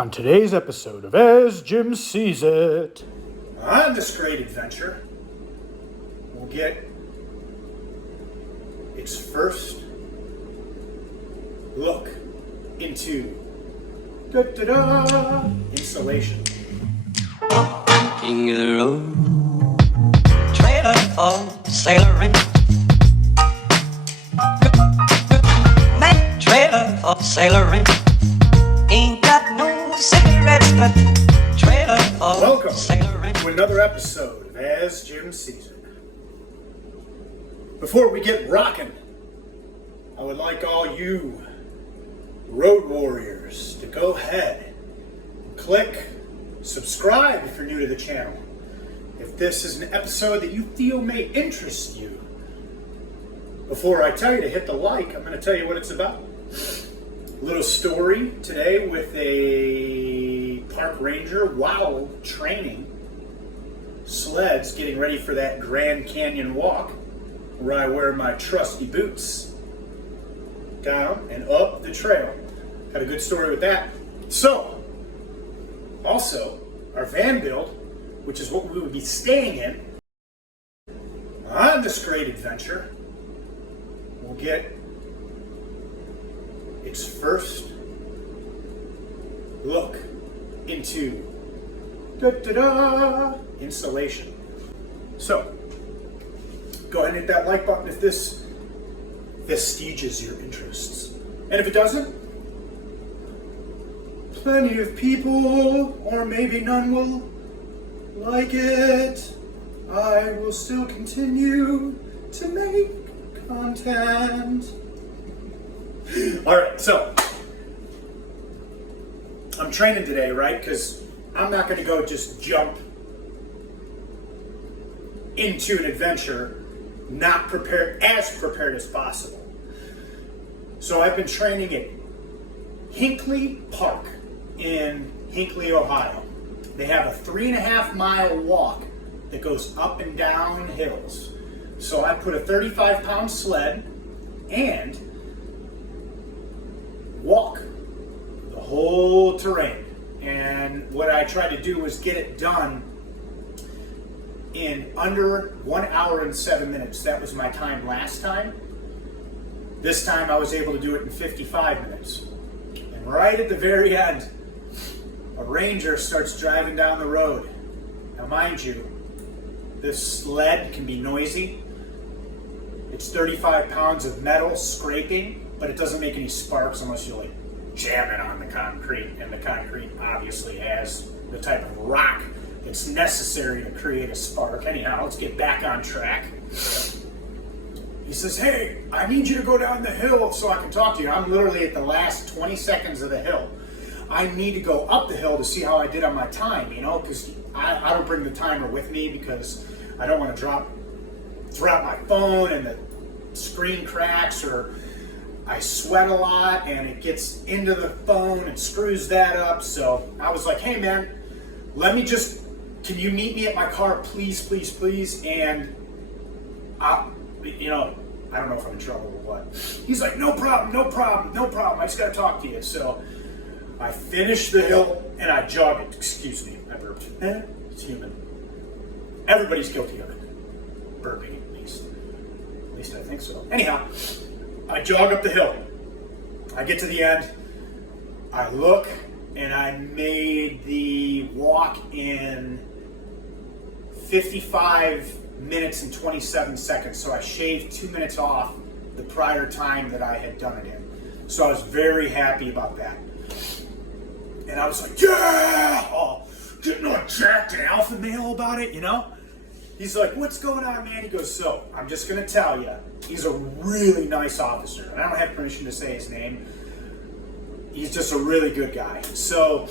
On today's episode of As Jim Sees It. On this great adventure, we'll get its first look into insulation. King of the road, trailer for sailoring. Man, trailer for sailoring. Ain't got no cigarettes, but trailer for Welcome sailoring. to another episode of As Jim Sees It. Before we get rocking, I would like all you road warriors to go ahead and click subscribe if you're new to the channel. If this is an episode that you feel may interest you, before I tell you to hit the like, I'm going to tell you what it's about. A little story today with a park ranger while training sleds, getting ready for that Grand Canyon walk, where I wear my trusty boots down and up the trail. Had a good story with that. So, also, our van build, which is what we would be staying in on this great adventure, will get its first look into insulation. So, go ahead and hit that like button if this vestiges your interests. And if it doesn't, plenty of people, or maybe none, will like it. I will still continue to make content. Alright, so I'm training today, right? Because I'm not going to go just jump into an adventure not prepared as possible. So I've been training at Hinckley Park in Hinckley, Ohio. They have a 3.5 mile walk that goes up and down hills. So I put a 35-pound sled and walk the whole terrain. And what I tried to do was get it done in under 1 hour and 7 minutes. That was my time last time. This time I was able to do it in 55 minutes. And right at the very end, a ranger starts driving down the road. Now mind you, this sled can be noisy. It's 35 pounds of metal scraping, but it doesn't make any sparks unless you like jam it on the concrete. And the concrete obviously has the type of rock that's necessary to create a spark. Anyhow, let's get back on track. He says, hey, I need you to go down the hill so I can talk to you. I'm literally at the last 20 seconds of the hill. I need to go up the hill to see how I did on my time, because I don't bring the timer with me because I don't want to drop my phone and the screen cracks, or I sweat a lot and it gets into the phone and screws that up. So I was like, hey man, can you meet me at my car, please, please, please? And I don't know if I'm in trouble or what. He's like, no problem. I just got to talk to you. So I finished the hill and I jogged it. Excuse me, I burped. It's human. Everybody's guilty of it. Burping, at least. At least I think so. Anyhow, I jog up the hill. I get to the end. I look and I made the walk in 55 minutes and 27 seconds. So I shaved 2 minutes off the prior time that I had done it in. So I was very happy about that. And I was like, yeah! Oh, getting all jacked and alpha male about it, He's like, what's going on, man? He goes, so, I'm just going to tell you, he's a really nice officer. And I don't have permission to say his name. He's just a really good guy. So,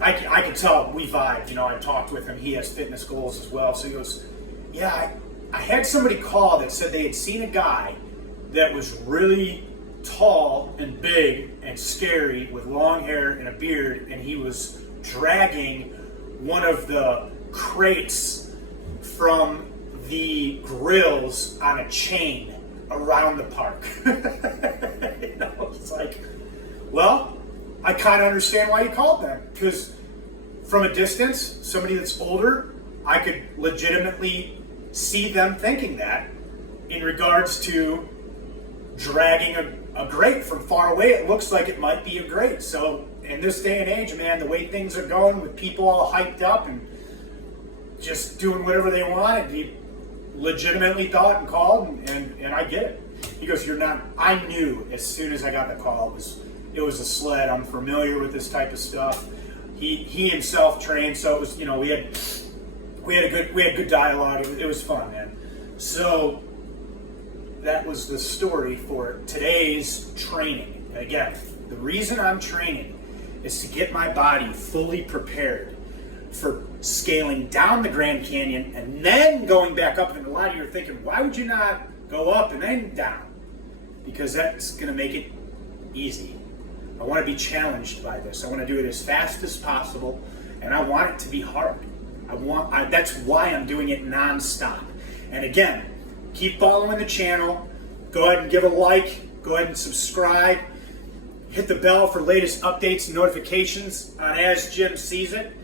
I can tell we vibed. I talked with him. He has fitness goals as well. So he goes, yeah, I had somebody call that said they had seen a guy that was really tall and big and scary with long hair and a beard, and he was dragging one of the crates from the grills on a chain around the park. It's like, well, I kind of understand why he called them, because from a distance, somebody that's older, I could legitimately see them thinking that in regards to dragging a grate from far away. It looks like it might be a grate. So in this day and age, man, the way things are going with people all hyped up and just doing whatever they want, and he legitimately thought and called, and I get it. He goes, "You're not." I knew as soon as I got the call it was a sled. I'm familiar with this type of stuff. He himself trained, so it was, we had good dialogue. It was fun, man. So that was the story for today's training. And again, the reason I'm training is to get my body fully prepared for scaling down the Grand Canyon and then going back up. And a lot of you are thinking, why would you not go up and then down? Because that's going to make it easy. I want to be challenged by this. I want to do it as fast as possible, and I want it to be hard. That's why I'm doing it nonstop. And again, keep following the channel. Go ahead and give a like. Go ahead and subscribe. Hit the bell for latest updates and notifications on As Jim Sees It.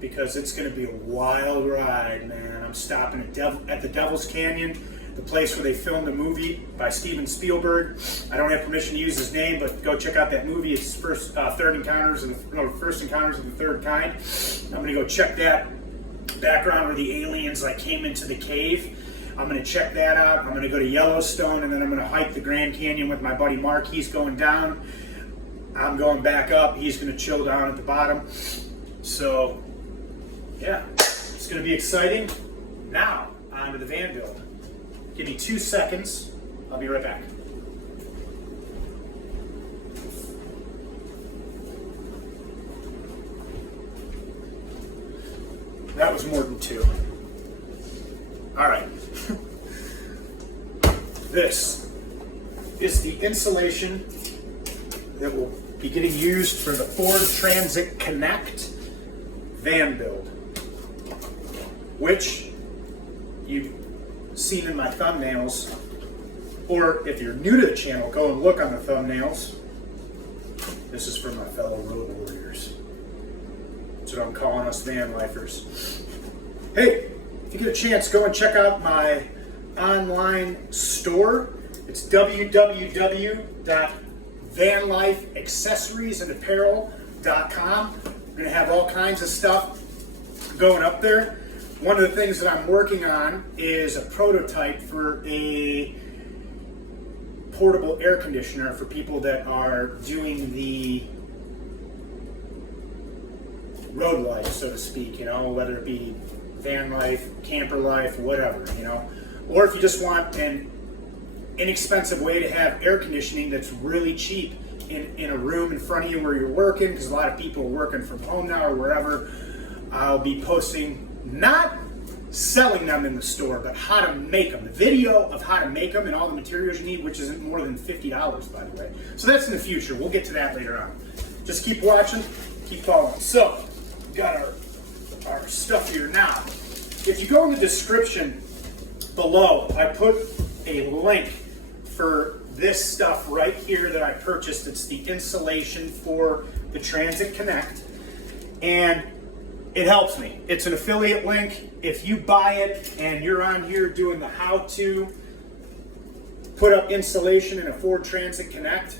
Because it's going to be a wild ride, man. I'm stopping at the Devil's Canyon, the place where they filmed a movie by Steven Spielberg. I don't have permission to use his name, but go check out that movie. It's First Encounters of the Third Kind. I'm going to go check that background where the aliens came into the cave. I'm going to check that out. I'm going to go to Yellowstone, and then I'm going to hike the Grand Canyon with my buddy Mark. He's going down. I'm going back up. He's going to chill down at the bottom. So, yeah, it's going to be exciting. Now, on to the van build. Give me 2 seconds. I'll be right back. That was more than 2. All right. This is the insulation that will be getting used for the Ford Transit Connect van build, which you've seen in my thumbnails, or if you're new to the channel, go and look on the thumbnails. This is for my fellow road warriors. That's what I'm calling us van lifers. Hey, if you get a chance, go and check out my online store. It's www.vanlifeaccessoriesandapparel.com. We're going to have all kinds of stuff going up there. One of the things that I'm working on is a prototype for a portable air conditioner for people that are doing the road life, so to speak, whether it be van life, camper life, whatever, or if you just want an inexpensive way to have air conditioning that's really cheap in a room in front of you where you're working, because a lot of people are working from home now or wherever. I'll be posting, not selling them in the store, but how to make them. The video of how to make them and all the materials you need, which isn't more than $50, by the way. So that's in the future. We'll get to that later on. Just keep watching, keep following. So, we've got our stuff here now. If you go in the description below, I put a link for this stuff right here that I purchased. It's the insulation for the Transit Connect, and it helps me. It's an affiliate link. If you buy it and you're on here doing the how to put up insulation in a Ford Transit Connect,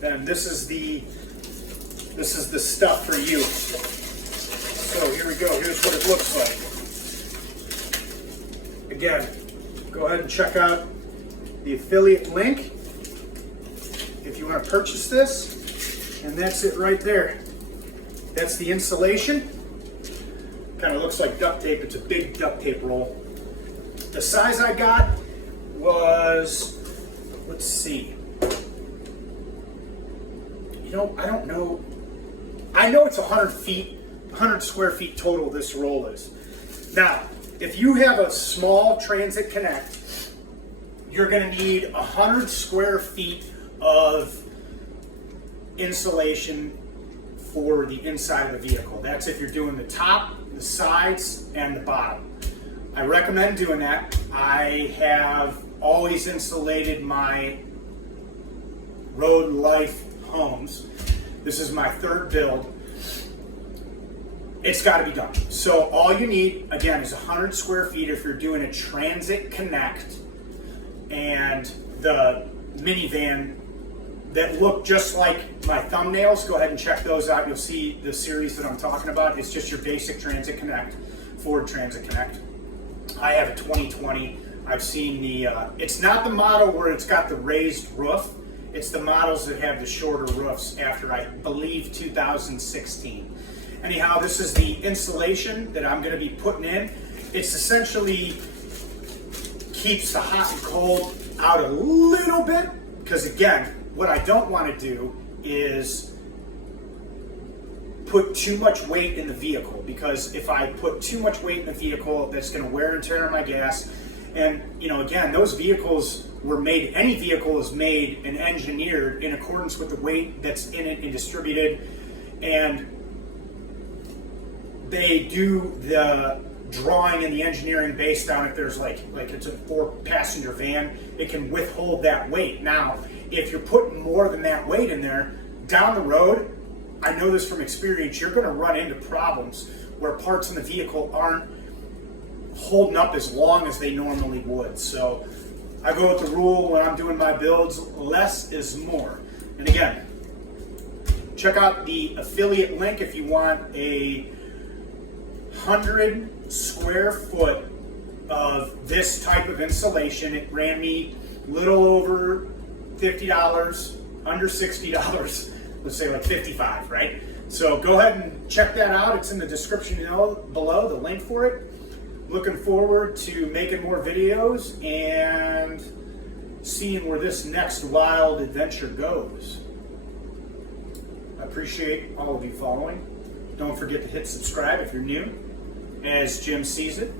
then this is the stuff for you. So here we go. Here's what it looks like. Again, go ahead and check out the affiliate link if you want to purchase this. And that's it right there. That's the insulation. Kind of looks like duct tape. It's a big duct tape roll. The size I got was, let's see. I don't know. I know it's 100 square feet total this roll is. Now, if you have a small Transit Connect, you're going to need 100 square feet of insulation for the inside of the vehicle. That's if you're doing the top, the sides, and the bottom. I recommend doing that. I have always insulated my road life homes. This is my third build. It's got to be done. So all you need, again, is 100 square feet if you're doing a Transit Connect, and the minivan that look just like my thumbnails. Go ahead and check those out. You'll see the series that I'm talking about. It's just your basic Transit Connect, Ford Transit Connect. I have a 2020. I've seen the, it's not the model where it's got the raised roof. It's the models that have the shorter roofs after, I believe, 2016. Anyhow, this is the insulation that I'm going to be putting in. It's essentially keeps the hot and cold out a little bit, because again, what I don't want to do is put too much weight in the vehicle, because if I put too much weight in the vehicle, that's going to wear and tear on my gas. And you know, again, those vehicles were made, any vehicle is made and engineered in accordance with the weight that's in it and distributed, and they do the drawing and the engineering based on if there's like it's a 4-passenger van, it can withhold that weight. Now, if you're putting more than that weight in there, down the road, I know this from experience, you're going to run into problems where parts in the vehicle aren't holding up as long as they normally would. So I go with the rule when I'm doing my builds, less is more. And again, check out the affiliate link if you want a 100 square foot of this type of insulation. It ran me a little over $50, under $60, let's say like 55, right? So go ahead and check that out. It's in the description below, the link for it. Looking forward to making more videos and seeing where this next wild adventure goes. I appreciate all of you following. Don't forget to hit subscribe if you're new. As Jim sees it,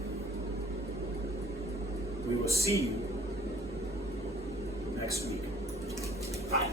we will see you next week. Bye.